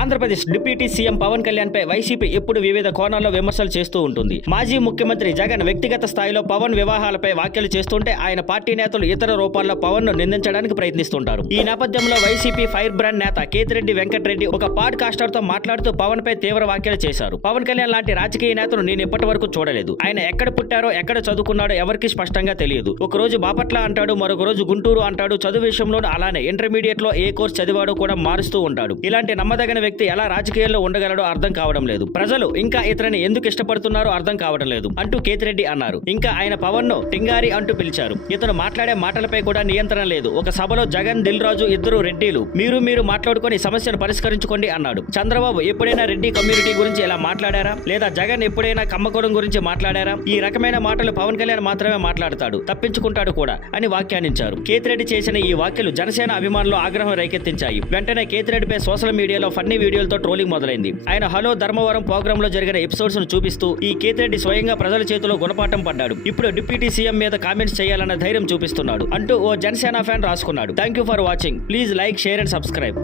Andhra Pradesh deputy CM Pawan Kalyan పై YCP ఎప్పుడు వివిధ కోణాల్లో విమర్శలు చేస్తూ ఉంటుంది. మాజీ ముఖ్యమంత్రి జగన్ వ్యక్తిగత స్థాయిలో పవన్ వివాహాలపై వ్యాఖ్యలు చేస్తుంటే ఆయన పార్టీ నేతలు ఇతర రూపాల్లో పవన్ ను నిందించడానికి ప్రయత్నిస్తుంటారు. ఈ నేపథ్యంలో వైసీపీ ఫైర్ బ్రాండ్ నేత కేతిరెడ్డి వెంకటరెడ్డి ఒక పాడ్కాస్టర్ తో మాట్లాడుతూ పవన్ పై తీవ్ర వ్యాఖ్యలు చేశారు. పవన్ కళ్యాణ్ లాంటి రాజకీయ నేతను నేను ఇప్పటి వరకు చూడలేదు. ఆయన ఎక్కడ పుట్టారో ఎక్కడ చదువుకున్నాడో ఎవరికి స్పష్టంగా తెలియదు. ఒక రోజు బాపట్ల అంటాడు, మరొక రోజు గుంటూరు అంటాడు. చదువు విషయంలో అలానే ఇంటర్మీడియట్ లో ఏ కోర్స్ చదివాడో కూడా మారుస్తూ ఉంటాడు. ఇలాంటి నమ్మదగిన వ్యక్తి ఎలా రాజకీయాల్లో ఉండగలడో అర్థం కావడం లేదు. ప్రజలు ఇంకా ఇతరుని ఎందుకు ఇష్టపడుతున్నారో అర్థం కావడం లేదు అంటూ కేతిరెడ్డి అన్నారు. ఇంకా ఆయన పవన్ ను టింగారి అంటూ పిలిచారు. ఇతను మాట్లాడే మాటలపై కూడా నియంత్రణ లేదు. ఒక సభలో జగన్, దిల్ రాజు ఇద్దరు రెడ్డిలు మీరు మాట్లాడుకొని సమస్యను పరిష్కరించుకోండి అన్నాడు. చంద్రబాబు ఎప్పుడైనా రెడ్డి కమ్యూనిటీ గురించి ఇలా మాట్లాడారా? లేదా జగన్ ఎప్పుడైనా కమ్మకోడం గురించి మాట్లాడారా? ఈ రకమైన మాటలు పవన్ కళ్యాణ్ మాత్రమే మాట్లాడతాడు, తప్పించుకుంటాడు కూడా అని వ్యాఖ్యానించారు. కేతిరెడ్డి చేసిన ఈ వ్యాఖ్యలు జనసేన అభిమానులు ఆగ్రహం రేకెత్తించాయి. వెంటనే కేతిరెడ్డిపై సోషల్ మీడియాలో ఫన్నీ వీడియోలతో ట్రోలింగ్ మొదలైంది. ఆయన హలో ధర్మవరం ప్రోగ్రామ్ లో జరిగిన ఎపిసోడ్స్ ను చూపిస్తూ ఈ కేతిరెడ్డి స్వయంగా ప్రజల చేతిలో గుణపాఠం పడ్డాడు. ఇప్పుడు డిప్యూటీ సీఎం మీద కామెంట్స్ చేయాలన్న ధైర్యం చూపిస్తున్నాడు అంటూ ఓ జనసేన ఫ్యాన్ రాసుకున్నాడు. Thank you for watching. Please like, share and subscribe.